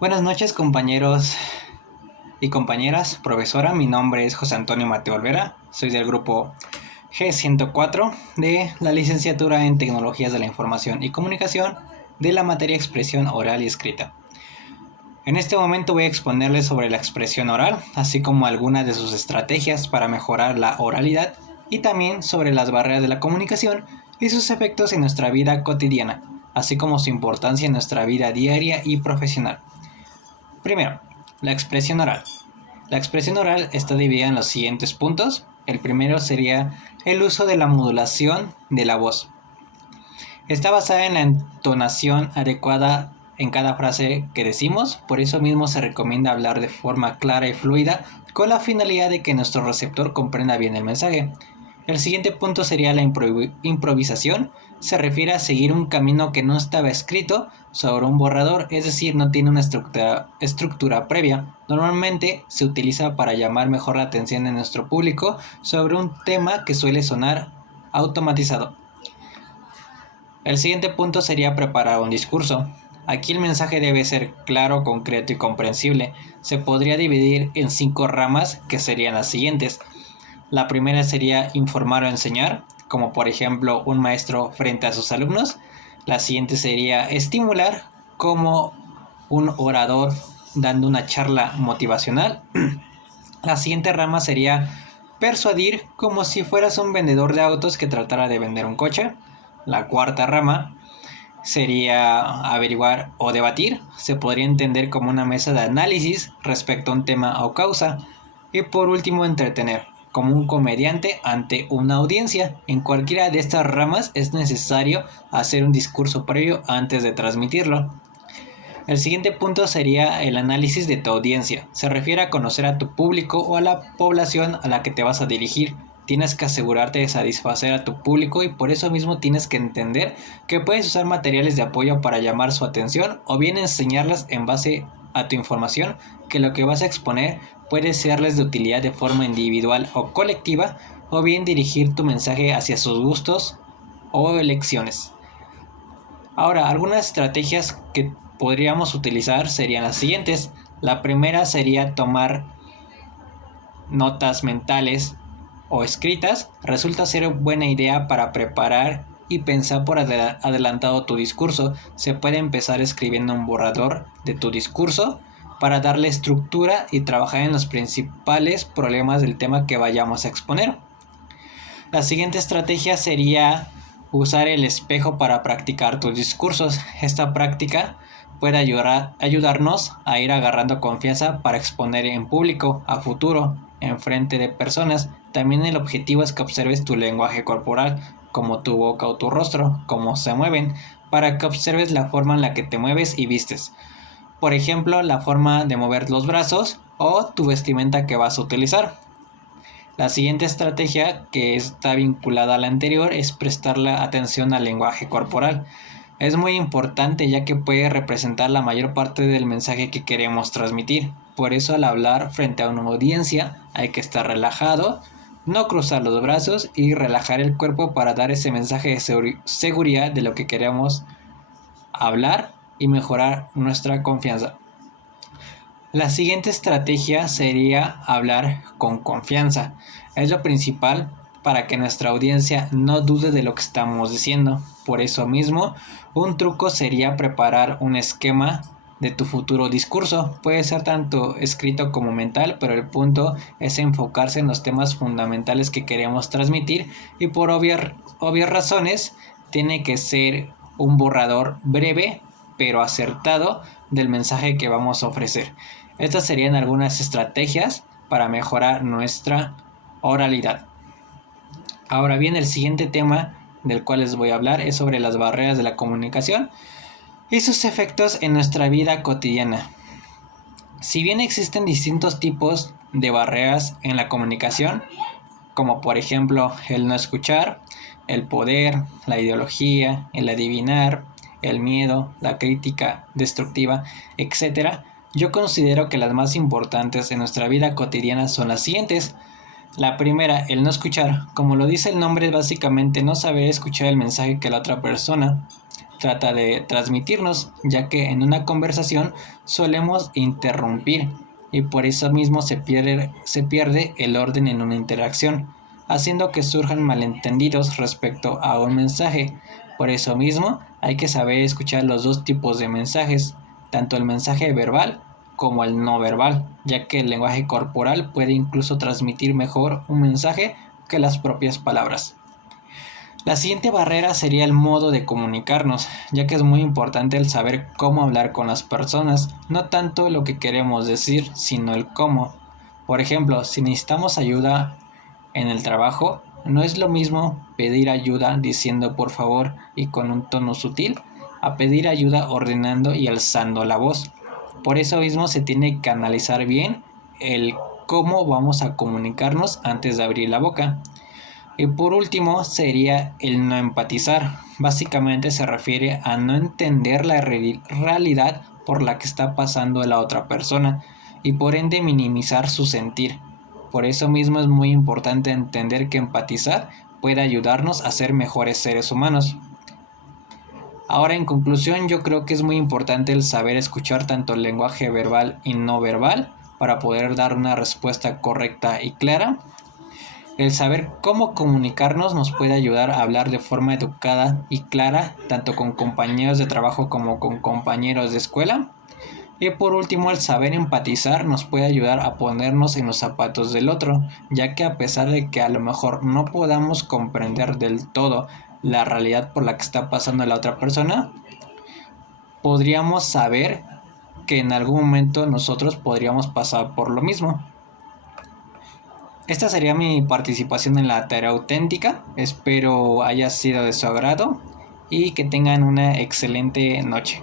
Buenas noches, compañeros y compañeras. Profesora, mi nombre es José Antonio Mateo Olvera. Soy del grupo G104 de la licenciatura en Tecnologías de la Información y Comunicación de la materia Expresión Oral y Escrita. En este momento voy a exponerles sobre la expresión oral, así como algunas de sus estrategias para mejorar la oralidad y también sobre las barreras de la comunicación y sus efectos en nuestra vida cotidiana, así como su importancia en nuestra vida diaria y profesional. Primero, la expresión oral. La expresión oral está dividida en los siguientes puntos. El primero sería el uso de la modulación de la voz. Está basada en la entonación adecuada en cada frase que decimos, por eso mismo se recomienda hablar de forma clara y fluida con la finalidad de que nuestro receptor comprenda bien el mensaje. El siguiente punto sería la improvisación. Se refiere a seguir un camino que no estaba escrito sobre un borrador, es decir, no tiene una estructura previa. Normalmente se utiliza para llamar mejor la atención de nuestro público sobre un tema que suele sonar automatizado. El siguiente punto sería preparar un discurso. Aquí el mensaje debe ser claro, concreto y comprensible. Se podría dividir en 5 ramas que serían las siguientes. La primera sería informar o enseñar, como por ejemplo un maestro frente a sus alumnos. La siguiente sería estimular, como un orador dando una charla motivacional. La siguiente rama sería persuadir, como si fueras un vendedor de autos que tratara de vender un coche. La cuarta rama sería averiguar o debatir. Se podría entender como una mesa de análisis respecto a un tema o causa. Y por último, entretener, como un comediante ante una audiencia. En cualquiera de estas ramas es necesario hacer un discurso previo antes de transmitirlo. El siguiente punto sería el análisis de tu audiencia. Se refiere a conocer a tu público o a la población a la que te vas a dirigir. Tienes que asegurarte de satisfacer a tu público y por eso mismo tienes que entender que puedes usar materiales de apoyo para llamar su atención o bien enseñarles en base a tu información que lo que vas a exponer puede serles de utilidad de forma individual o colectiva o bien dirigir tu mensaje hacia sus gustos o elecciones. Ahora, algunas estrategias que podríamos utilizar serían las siguientes. La primera sería tomar notas mentales o escritas. Resulta ser buena idea para preparar y pensar por adelantado tu discurso. Se puede empezar escribiendo un borrador de tu discurso para darle estructura y trabajar en los principales problemas del tema que vayamos a exponer. La siguiente estrategia sería usar el espejo para practicar tus discursos. Esta práctica puede ayudarnos a ir agarrando confianza para exponer en público, a futuro, en frente de personas. También el objetivo es que observes tu lenguaje corporal, como tu boca o tu rostro, cómo se mueven, para que observes la forma en la que te mueves y vistes. Por ejemplo, la forma de mover los brazos o tu vestimenta que vas a utilizar. La siguiente estrategia, que está vinculada a la anterior, es prestarle atención al lenguaje corporal. Es muy importante ya que puede representar la mayor parte del mensaje que queremos transmitir. Por eso al hablar frente a una audiencia hay que estar relajado, no cruzar los brazos y relajar el cuerpo para dar ese mensaje de seguridad de lo que queremos hablar y mejorar nuestra confianza. La siguiente estrategia sería hablar con confianza. Es lo principal para que nuestra audiencia no dude de lo que estamos diciendo. Por eso mismo, un truco sería preparar un esquema de tu futuro discurso. Puede ser tanto escrito como mental, pero el punto es enfocarse en los temas fundamentales que queremos transmitir y por obvias razones tiene que ser un borrador breve pero acertado del mensaje que vamos a ofrecer. Estas serían algunas estrategias para mejorar nuestra oralidad. Ahora bien, el siguiente tema del cual les voy a hablar es sobre las barreras de la comunicación y sus efectos en nuestra vida cotidiana. Si bien existen distintos tipos de barreras en la comunicación, como por ejemplo el no escuchar, el poder, la ideología, el adivinar, el miedo, la crítica destructiva, etc., yo considero que las más importantes en nuestra vida cotidiana son las siguientes. La primera, el no escuchar. Como lo dice el nombre, es básicamente no saber escuchar el mensaje que la otra persona trata de transmitirnos, ya que en una conversación solemos interrumpir y por eso mismo se pierde el orden en una interacción, haciendo que surjan malentendidos respecto a un mensaje. Por eso mismo hay que saber escuchar los dos tipos de mensajes, tanto el mensaje verbal como el no verbal, ya que el lenguaje corporal puede incluso transmitir mejor un mensaje que las propias palabras. La siguiente barrera sería el modo de comunicarnos, ya que es muy importante el saber cómo hablar con las personas, no tanto lo que queremos decir, sino el cómo. Por ejemplo, si necesitamos ayuda en el trabajo, no es lo mismo pedir ayuda diciendo por favor y con un tono sutil, a pedir ayuda ordenando y alzando la voz. Por eso mismo se tiene que analizar bien el cómo vamos a comunicarnos antes de abrir la boca. Y por último sería el no empatizar. Básicamente se refiere a no entender la realidad por la que está pasando la otra persona y por ende minimizar su sentir. Por eso mismo es muy importante entender que empatizar puede ayudarnos a ser mejores seres humanos. Ahora, en conclusión, yo creo que es muy importante el saber escuchar tanto el lenguaje verbal y no verbal para poder dar una respuesta correcta y clara. El saber cómo comunicarnos nos puede ayudar a hablar de forma educada y clara, tanto con compañeros de trabajo como con compañeros de escuela. Y por último, el saber empatizar nos puede ayudar a ponernos en los zapatos del otro, ya que a pesar de que a lo mejor no podamos comprender del todo la realidad por la que está pasando la otra persona, podríamos saber que en algún momento nosotros podríamos pasar por lo mismo. Esta sería mi participación en la tarea auténtica. Espero haya sido de su agrado y que tengan una excelente noche.